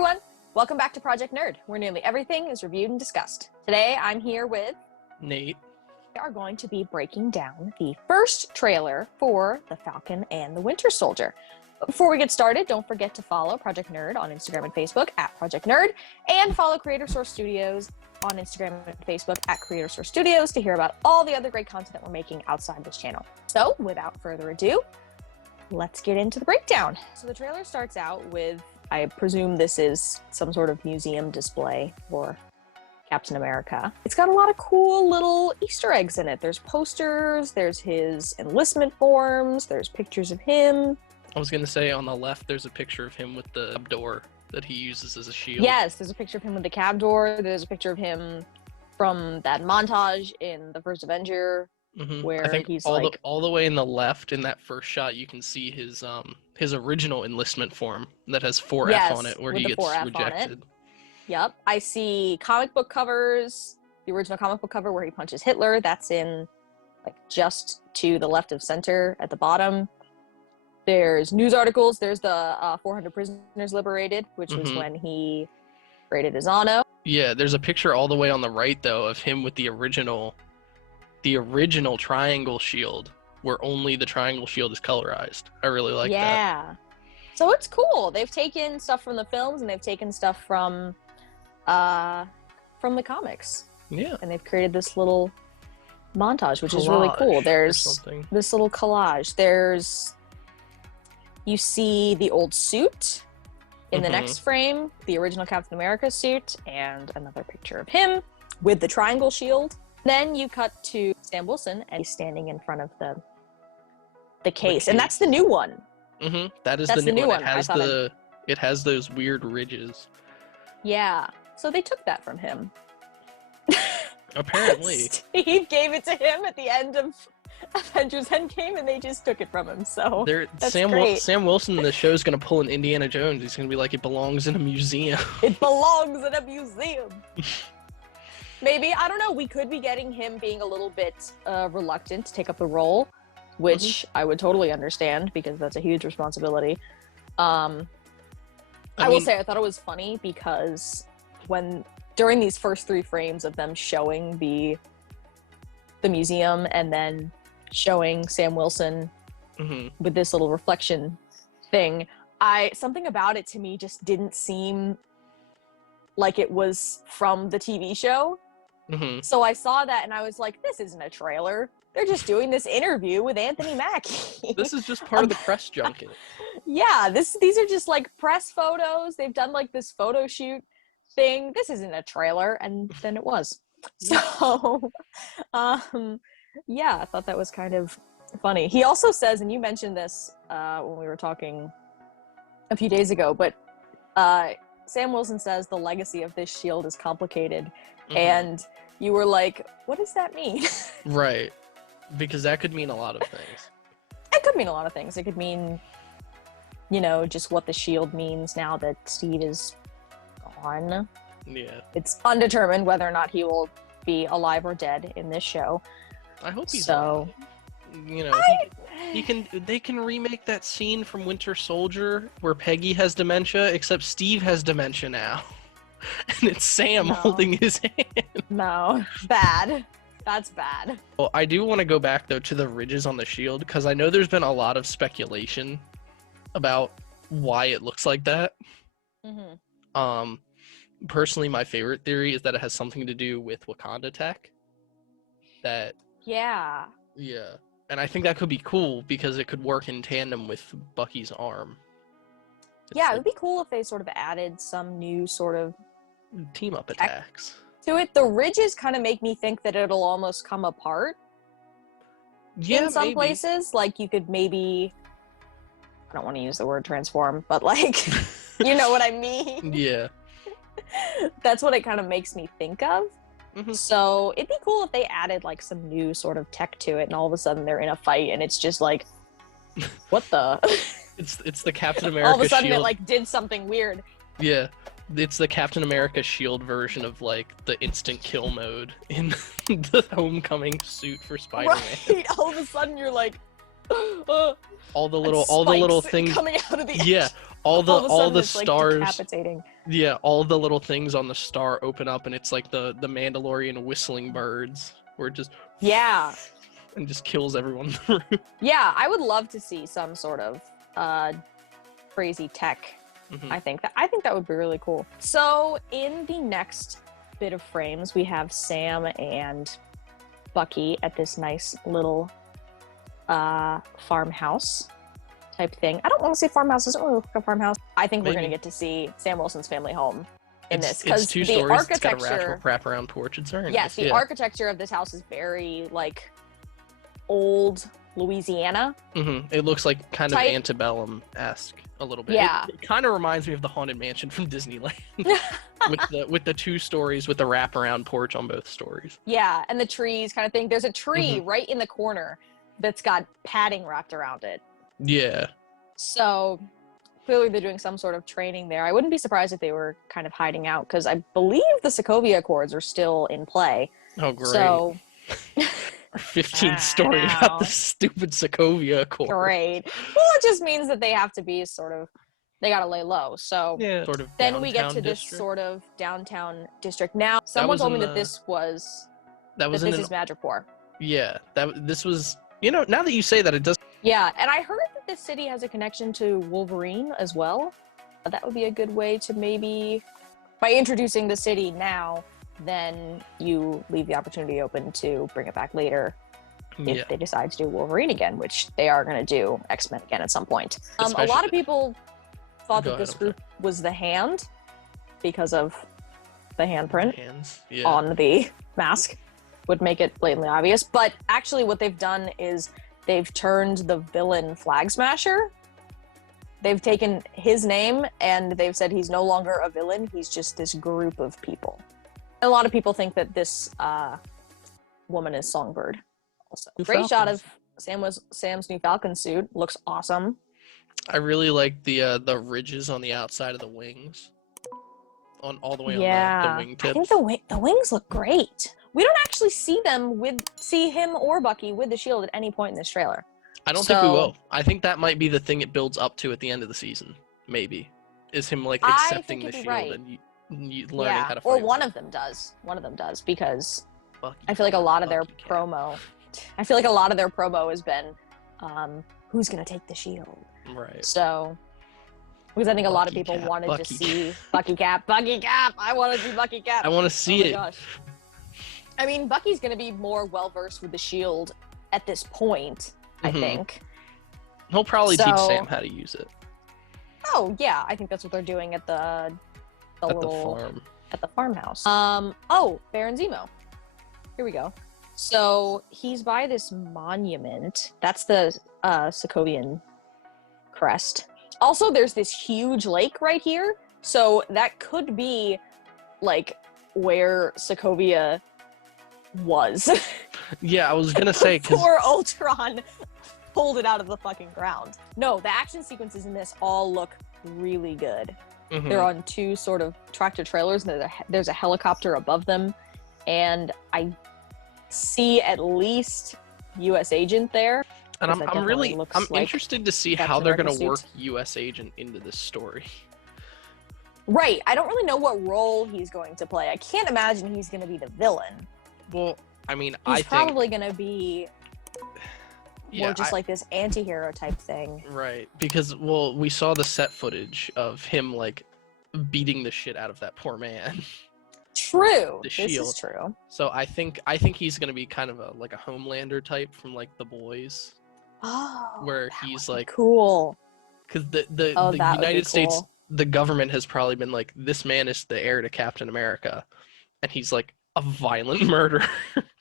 everyone! Welcome back to Project Nerd, where nearly everything is reviewed and discussed. Today, I'm here with Nate. We are going to be breaking down the first trailer for The Falcon and the Winter Soldier. But before we get started, don't forget to follow Project Nerd on Instagram and Facebook at Project Nerd, and follow Creator Source Studios on Instagram and Facebook at Creator Source Studios to hear about all the other great content that we're making outside this channel. So, without further ado, let's get into the breakdown. So the trailer starts out with, I presume this is some sort of museum display for Captain America. It's got a lot of cool little Easter eggs in it. There's posters, there's his enlistment forms, there's pictures of him. I was gonna say on the left there's a picture of him with the door that he uses as a shield. Yes, there's a picture of him with the cab door. There's a picture of him from that montage in the first Avenger, where I think he's all the way in the left in that first shot you can see his original enlistment form that has 4F on it where he gets rejected. Yep. I see comic book covers, the original comic book cover where he punches Hitler. That's in like just to the left of center at the bottom. There's news articles. There's the 400 prisoners liberated, which was when he created his Anno. Yeah, there's a picture all the way on the right though of him with the original triangle shield, where only the triangle shield is colorized. I really like that. Yeah. So it's cool. They've taken stuff from the films and they've taken stuff from the comics. Yeah. And they've created this little montage, which is really cool. There's this little collage. You see the old suit in the next frame, the original Captain America suit, and another picture of him with the triangle shield. Then you cut to Sam Wilson, and he's standing in front of the case, and that's the new one. That's the new one. It has those weird ridges. Yeah, so they took that from him. Apparently. Steve gave it to him at the end of Avengers Endgame, and they just took it from him, so that's great. Sam Wilson in the show is going to pull an Indiana Jones. He's going to be like, it belongs in a museum. It belongs in a museum. Maybe, I don't know, we could be getting him being a little bit reluctant to take up the role, which I would totally understand, because that's a huge responsibility. I will say, I thought it was funny, because during these first 3 frames of them showing the museum and then showing Sam Wilson with this little reflection thing, something about it to me just didn't seem like it was from the TV show. So I saw that and I was like, this isn't a trailer. They're just doing this interview with Anthony Mackie. This is just part of the press junket. Yeah, these are just like press photos. They've done like this photo shoot thing. This isn't a trailer, and then it was. So, yeah, I thought that was kind of funny. He also says, and you mentioned this when we were talking a few days ago, but Sam Wilson says the legacy of this shield is complicated, and you were like, what does that mean? Right, because that could mean a lot of things. It could mean a lot of things. It could mean, just what the shield means now that Steve is gone. Yeah. It's undetermined whether or not he will be alive or dead in this show. I hope he's alive. They can remake that scene from Winter Soldier where Peggy has dementia, except Steve has dementia now. And it's Sam holding his hand. No. Bad. That's bad. Well, I do want to go back, though, to the ridges on the shield, because I know there's been a lot of speculation about why it looks like that. Personally, my favorite theory is that it has something to do with Wakanda tech. Yeah. And I think that could be cool, because it could work in tandem with Bucky's arm. It would be cool if they sort of added some new sort of team-up attacks to it. The ridges kind of make me think that it'll almost come apart in some places. Like, you could maybe, I don't want to use the word transform, but like, you know what I mean? Yeah. That's what it kind of makes me think of. So it'd be cool if they added like some new sort of tech to it, and all of a sudden they're in a fight and it's just like, what the? It's the Captain America all of a sudden shield. It like did something weird. Yeah, it's the Captain America shield version of like the instant kill mode in the Homecoming suit for Spider-Man. Right. All of a sudden you're like, all the little things coming out of the all the stars. Like, decapitating. Yeah, all the little things on the star open up, and it's like the Mandalorian whistling birds, where it just Yeah. and just kills everyone through. Yeah, I would love to see some sort of crazy tech. Mhm. I think that would be really cool. So in the next bit of frames, we have Sam and Bucky at this nice little farmhouse type thing. I don't want to say farmhouse. It doesn't really look like a farmhouse. I think we're Maybe. going to get to see Sam Wilson's family home in this, It's because two the stories. It's got architecture. a wraparound porch. It's very Yes, nice. the architecture of this house is very like old Louisiana. It looks like kind type. of antebellum-esque a little bit. Yeah. It kind of reminds me of the Haunted Mansion from Disneyland, with the 2 stories with the wraparound porch on both stories. Yeah, and the trees kind of thing. There's a tree right in the corner that's got padding wrapped around it. Yeah. So clearly they're doing some sort of training there. I wouldn't be surprised if they were kind of hiding out, because I believe the Sokovia Accords are still in play. Oh, great. So 15th story about the stupid Sokovia Accord. great. Well, it just means that they have to be they gotta lay low. So Yeah. Sort of then we get to downtown this district. sort of downtown district. Now, someone was told me in that the- this That is Madripoor. Yeah. This was. Now that you say that, it does. Yeah, and I heard that this city has a connection to Wolverine as well. That would be a good way to maybe, by introducing the city now, then you leave the opportunity open to bring it back later if they decide to do Wolverine again, which they are going to do X-Men again at some point. A lot of people thought that this group was the Hand because of the handprint on the mask. Would make it blatantly obvious, but actually what they've done is they've turned the villain Flag Smasher. They've taken his name and they've said he's no longer a villain, he's just this group of people. And a lot of people think that this woman is Songbird also. Great shot of Sam's new Falcon suit. Looks awesome. I really like the ridges on the outside of the wings. On all the way on the wingtips. I think the wings look great. We don't actually see him or Bucky with the shield at any point in this trailer. I don't think we will. I think that might be the thing it builds up to at the end of the season. Maybe is him like accepting the shield and you learning how to fight. Or one of them does. One of them does, because I feel like a lot of their promo. I feel like a lot of their promo has been, who's gonna take the shield? Right. So. Because I think a lot of people wanted to see Bucky Cap. Bucky Cap! I want to see Bucky Cap! I want to see it. Gosh. I mean, Bucky's going to be more well-versed with the shield at this point, I think. He'll probably teach Sam how to use it. Oh, yeah. I think that's what they're doing at the farmhouse. Baron Zemo. Here we go. So he's by this monument. That's the Sokovian crest. Also, there's this huge lake right here, so that could be, like, where Sokovia was. Yeah, I was gonna say, before Ultron pulled it out of the fucking ground. No, the action sequences in this all look really good. They're on 2 sort of tractor trailers, and there's a helicopter above them, and I see at least U.S. Agent there. And I'm interested to see how they're going to work U.S. Agent into this story. Right. I don't really know what role he's going to play. I can't imagine he's going to be the villain. Well, I mean, he's probably going to be more just like this anti-hero type thing. Right. Because, well, we saw the set footage of him, like, beating the shit out of that poor man. True. The shield. This is true. So I think he's going to be kind of a Homelander type from, like, The Boys. Oh, where he's like cool, because the United States, the government has probably been like, this man is the heir to Captain America, and he's like a violent murderer.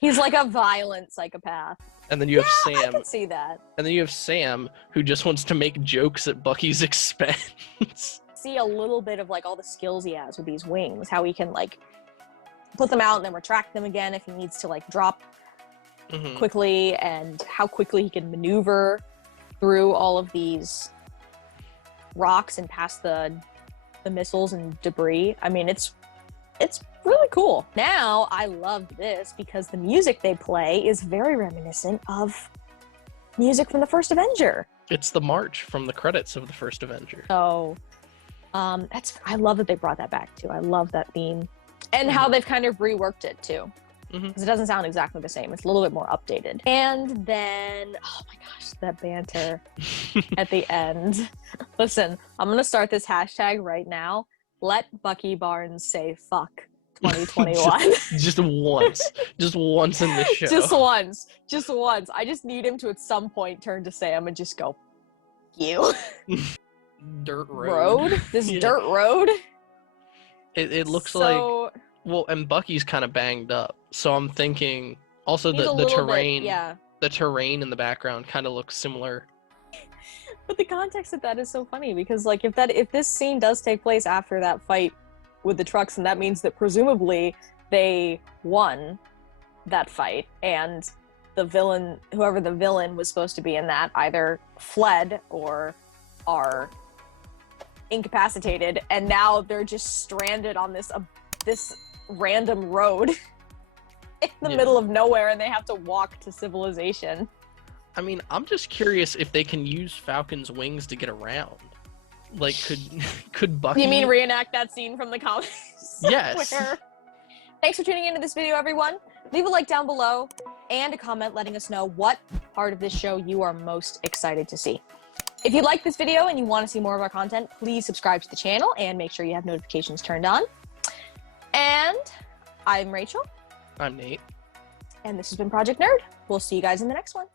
He's like a violent psychopath. And then you have Sam. I can see that. And then you have Sam, who just wants to make jokes at Bucky's expense. See a little bit of like all the skills he has with these wings, how he can like put them out and then retract them again if he needs to like drop quickly, and how quickly he can maneuver through all of these rocks and past the missiles and debris. I mean, it's really cool. Now, I loved this because the music they play is very reminiscent of music from the first Avenger. It's the march from the credits of the first Avenger. So I love that they brought that back too. I love that theme, and how they've kind of reworked it too, because it doesn't sound exactly the same. It's a little bit more updated. And then, oh my gosh, that banter at the end. Listen, I'm gonna start this hashtag right now. Let Bucky Barnes say "fuck" 2021. just once in the show. Just once. I just need him to at some point turn to Sam and just go, "You." Dirt road. This dirt road. It looks like, well, and Bucky's kind of banged up, so I'm thinking also the terrain, the terrain in the background kind of looks similar. But the context of that is so funny, because like if this scene does take place after that fight with the trucks, and that means that presumably they won that fight, and the villain, whoever the villain was supposed to be in that, either fled or are incapacitated, and now they're just stranded on this random road in the middle of nowhere, and they have to walk to civilization. I mean, I'm just curious if they can use Falcon's wings to get around. Like, could Bucky... You mean reenact that scene from the comics? Yes. Thanks for tuning into this video, everyone. Leave a like down below and a comment letting us know what part of this show you are most excited to see. If you like this video and you want to see more of our content, please subscribe to the channel and make sure you have notifications turned on. And I'm Rachel. I'm Nate. And this has been Project Nerd. We'll see you guys in the next one.